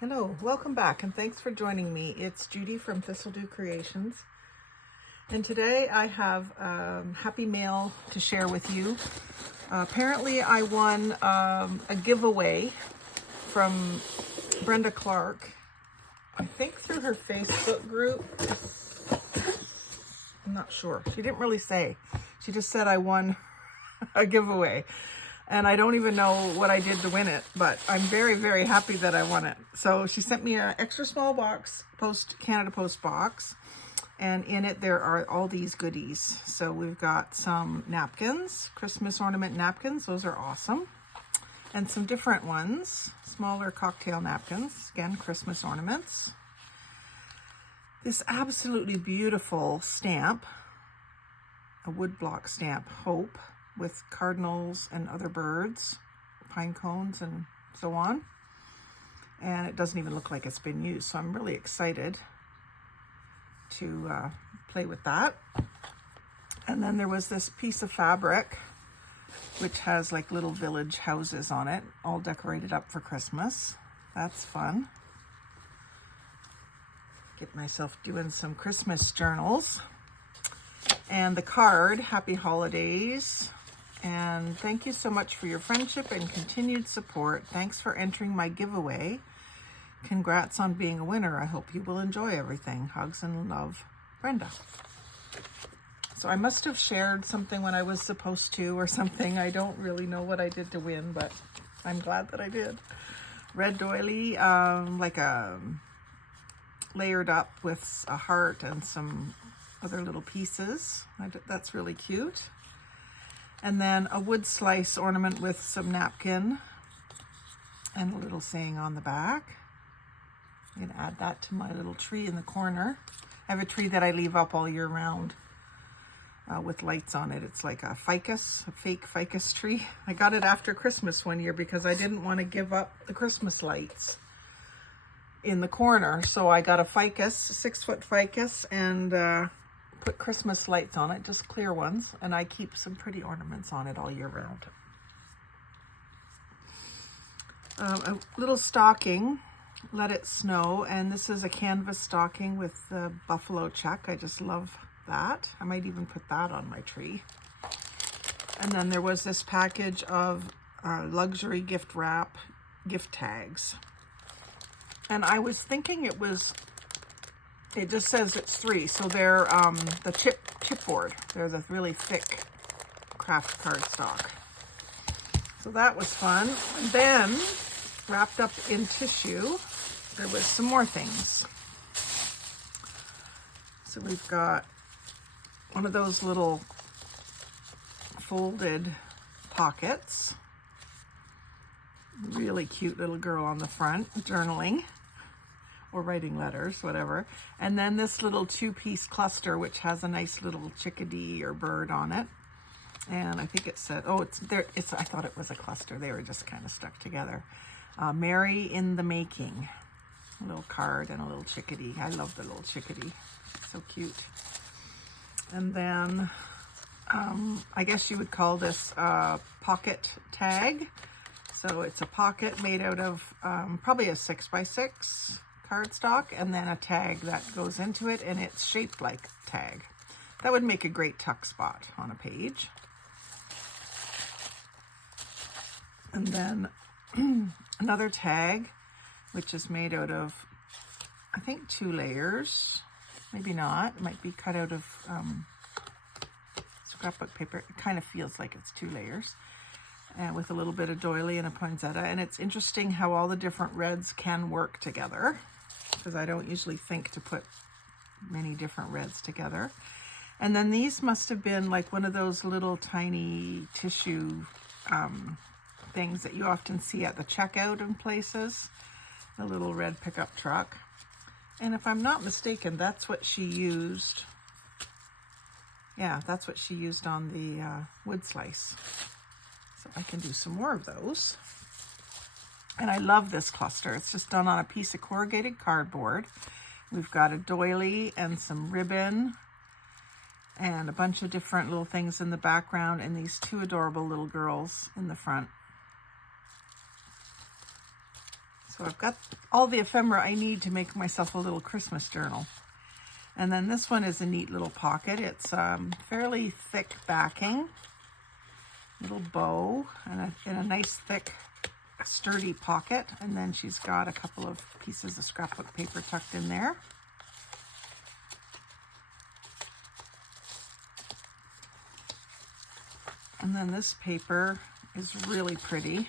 Hello, welcome back, and thanks for joining me. It's Judy from Thistledew Creations, and today I have happy mail to share with you. Apparently I won a giveaway from Brenda Clark, I think through her Facebook group. I'm not sure. She didn't really say. She just said I won a giveaway. And I don't even know what I did to win it, but I'm very, very happy that I won it. So she sent me an extra small box, Canada Post box, and in it there are all these goodies. So we've got some napkins, Christmas ornament napkins. Those are awesome. And some different ones, smaller cocktail napkins, again, Christmas ornaments. This absolutely beautiful stamp, a woodblock stamp, Hope, with cardinals and other birds, pine cones and so on. And it doesn't even look like it's been used, so I'm really excited to play with that. And then there was this piece of fabric which has like little village houses on it, all decorated up for Christmas. That's fun. Get myself doing some Christmas journals. And the card, Happy Holidays. And thank you so much for your friendship and continued support. Thanks for entering my giveaway. Congrats on being a winner. I hope you will enjoy everything. Hugs and love, Brenda. So I must have shared something when I was supposed to or something. I don't really know what I did to win, but I'm glad that I did. Red doily, like a layered up with a heart and some other little pieces. That's really cute. And then a wood slice ornament with some napkin and a little saying on the back. I'm gonna add that to my little tree in the corner. I have a tree that I leave up all year round with lights on it. It's like a ficus, a fake ficus tree. I got it after Christmas one year because I didn't want to give up the Christmas lights in the corner. So I got a ficus, a 6-foot ficus, and put Christmas lights on it, just clear ones, and I keep some pretty ornaments on it all year round. A little stocking, Let It Snow, and this is a canvas stocking with the buffalo check. I just love that. I might even put that on my tree. And then there was this package of luxury gift wrap gift tags. And I was thinking it just says it's 3, so they're the chipboard. They're the really thick craft cardstock. So that was fun. And then, wrapped up in tissue, there was some more things. So we've got one of those little folded pockets. Really cute little girl on the front, journaling. Or writing letters, whatever. And then this little 2-piece cluster, which has a nice little chickadee or bird on it. And I think it said, oh, it's there. I thought it was a cluster. They were just kind of stuck together. Merry in the Making. A little card and a little chickadee. I love the little chickadee. So cute. And then, I guess you would call this a pocket tag. So it's a pocket made out of probably a 6x6 cardstock, and then a tag that goes into it, and it's shaped like tag. That would make a great tuck spot on a page. And then another tag, which is made out of, I think, 2 layers. Maybe not. It might be cut out of scrapbook paper. It kind of feels like it's 2 layers. And with a little bit of doily and a poinsettia. And it's interesting how all the different reds can work together, because I don't usually think to put many different reds together. And then these must have been like one of those little tiny tissue things that you often see at the checkout in places, the little red pickup truck. And if I'm not mistaken, that's what she used. Yeah, that's what she used on the wood slice. So I can do some more of those. And I love this cluster. It's just done on a piece of corrugated cardboard. We've got a doily and some ribbon and a bunch of different little things in the background and these 2 adorable little girls in the front. So I've got all the ephemera I need to make myself a little Christmas journal. And then this one is a neat little pocket. It's fairly thick backing, little bow, and a nice thick sturdy pocket. And then she's got a couple of pieces of scrapbook paper tucked in there. And then this paper is really pretty.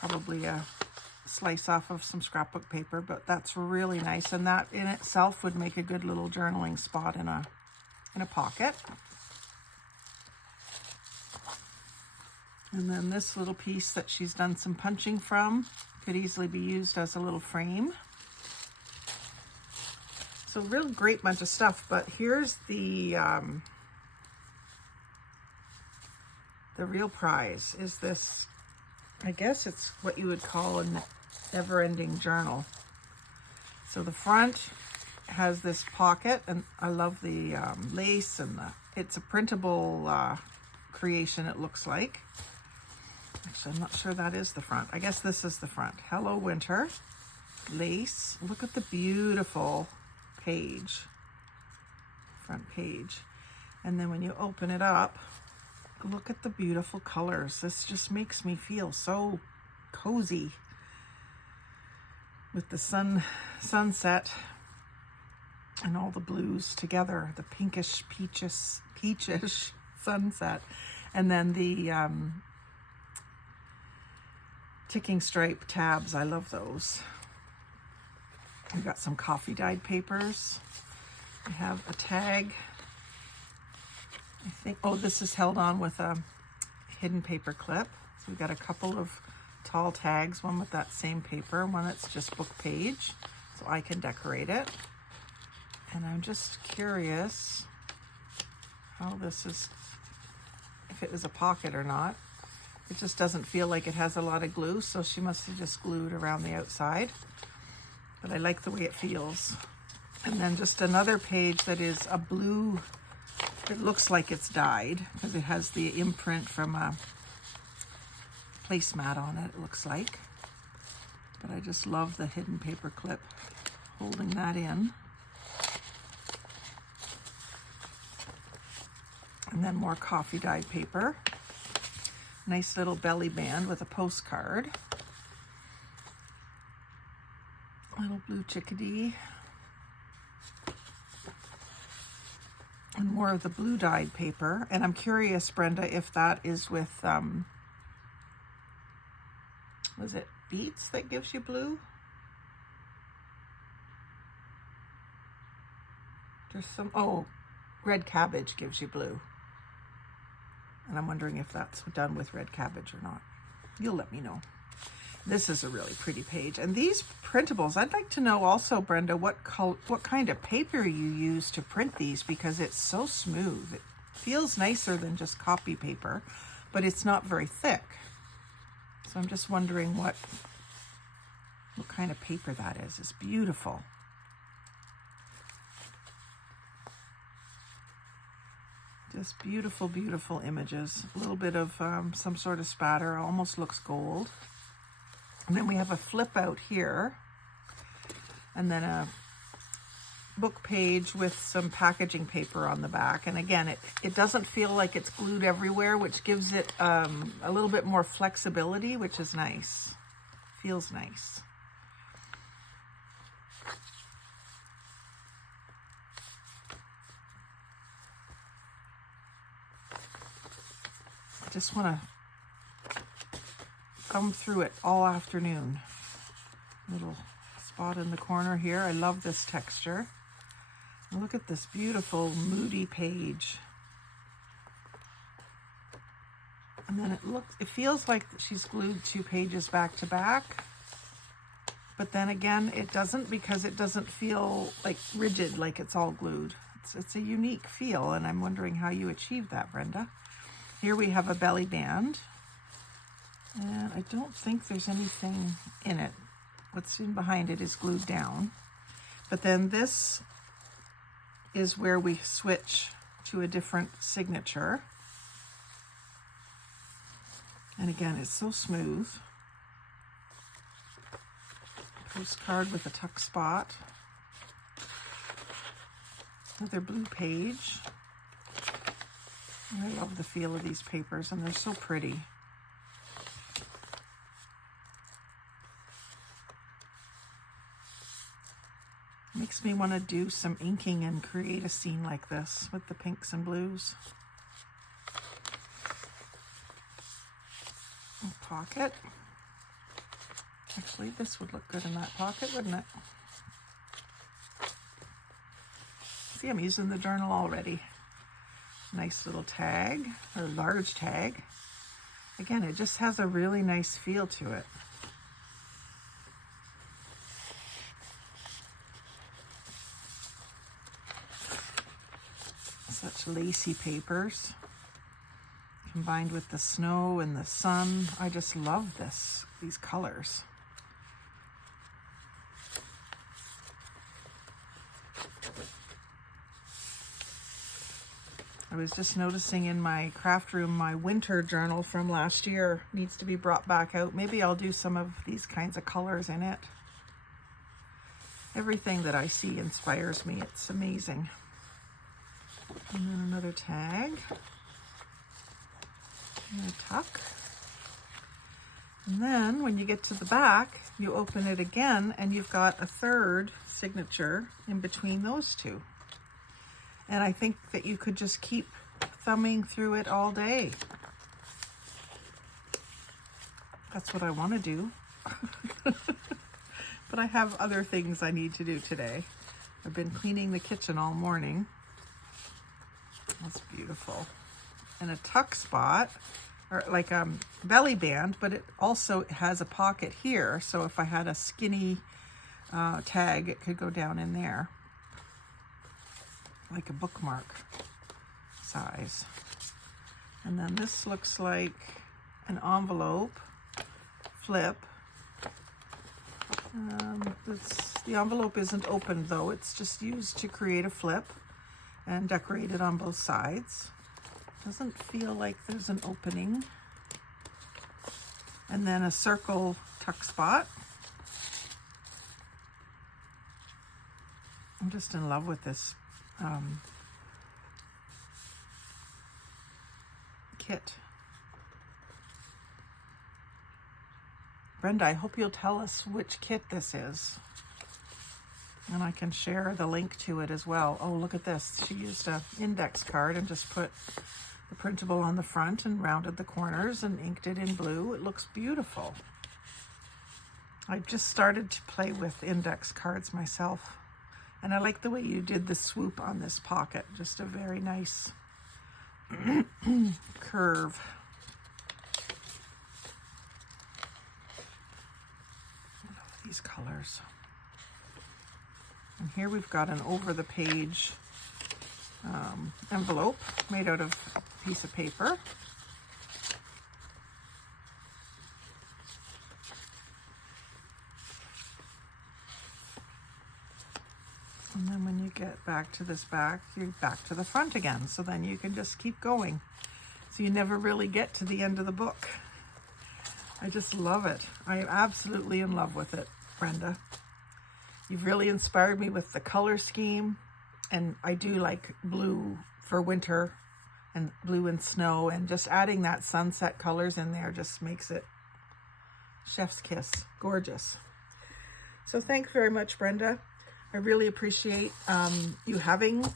Probably a slice off of some scrapbook paper, but that's really nice, and that in itself would make a good little journaling spot in a pocket. And then this little piece that she's done some punching from could easily be used as a little frame. So real great bunch of stuff, but here's the real prize is this, I guess it's what you would call a never-ending journal. So the front has this pocket, and I love the lace, and it's a printable creation, it looks like. Actually, I'm not sure that is the front. I guess this is the front. Hello Winter, lace. Look at the beautiful page, front page. And then when you open it up, look at the beautiful colors. This just makes me feel so cozy with the sunset and all the blues together, the pinkish peachish sunset, and then the ticking stripe tabs. I love those. We've got some coffee dyed papers. We have a tag. I think, oh, this is held on with a hidden paper clip. So we've got a couple of tall tags, one with that same paper, one that's just book page, so I can decorate it. And I'm just curious how this is, if it is a pocket or not. It just doesn't feel like it has a lot of glue, so she must have just glued around the outside. But I like the way it feels. And then just another page that is a blue. It looks like it's dyed because it has the imprint from a placemat on it, it looks like. But I just love the hidden paper clip holding that in. And then more coffee dyed paper. Nice little belly band with a postcard. Little blue chickadee. And more of the blue dyed paper. And I'm curious, Brenda, if that is with, was it beets that gives you blue? There's some, oh, red cabbage gives you blue. And I'm wondering if that's done with red cabbage or not. You'll let me know. This is a really pretty page. And these printables, I'd like to know also, Brenda, what kind of paper you use to print these, because it's so smooth. It feels nicer than just copy paper, but it's not very thick. So I'm just wondering what kind of paper that is. It's beautiful. Just beautiful, beautiful images. A little bit of some sort of spatter, almost looks gold. And then we have a flip out here, and then a book page with some packaging paper on the back. And again, it doesn't feel like it's glued everywhere, which gives it a little bit more flexibility, which is nice. Feels nice. I just want to thumb through it all afternoon. Little spot in the corner here. I love this texture. And look at this beautiful moody page. And then it feels like she's glued 2 pages back to back. But then again, it doesn't, because it doesn't feel like rigid, like it's all glued. It's a unique feel, and I'm wondering how you achieved that, Brenda. Here we have a belly band. And I don't think there's anything in it. What's in behind it is glued down. But then this is where we switch to a different signature. And again, it's so smooth. postcard with a tuck spot. Another blue page. I love the feel of these papers, and they're so pretty. Makes me want to do some inking and create a scene like this with the pinks and blues. A pocket. Actually, this would look good in that pocket, wouldn't it? See, I'm using the journal already. Nice little tag, or large tag. Again, it just has a really nice feel to it. Such lacy papers combined with the snow and the sun. I just love these colors. I was just noticing in my craft room, my winter journal from last year needs to be brought back out. Maybe I'll do some of these kinds of colors in it. Everything that I see inspires me. It's amazing. And then another tag. And a tuck. And then when you get to the back, you open it again and you've got a third signature in between those two. And I think that you could just keep thumbing through it all day. That's what I want to do. But I have other things I need to do today. I've been cleaning the kitchen all morning. That's beautiful. And a tuck spot, or like a belly band, but it also has a pocket here. So if I had a skinny tag, it could go down in there. Like a bookmark size. And then this looks like an envelope flip. The envelope isn't opened though, it's just used to create a flip and decorated on both sides. Doesn't feel like there's an opening. And then a circle tuck spot. I'm just in love with this kit. Brenda, I hope you'll tell us which kit this is. And I can share the link to it as well. Oh, look at this. She used an index card and just put the printable on the front and rounded the corners and inked it in blue. It looks beautiful. I've just started to play with index cards myself. And I like the way you did the swoop on this pocket. Just a very nice curve. I love these colors. And here we've got an over-the-page envelope made out of a piece of paper. And then when you get back to this back, you're back to the front again. So then you can just keep going. So you never really get to the end of the book. I just love it. I am absolutely in love with it, Brenda. You've really inspired me with the color scheme. And I do like blue for winter and blue and snow. And just adding that sunset colors in there just makes it chef's kiss. Gorgeous. So thanks very much, Brenda. I really appreciate you having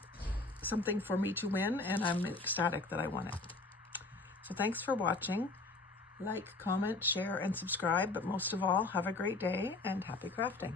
something for me to win, and I'm ecstatic that I won it. So thanks for watching. Like, comment, share, and subscribe, but most of all, have a great day and happy crafting.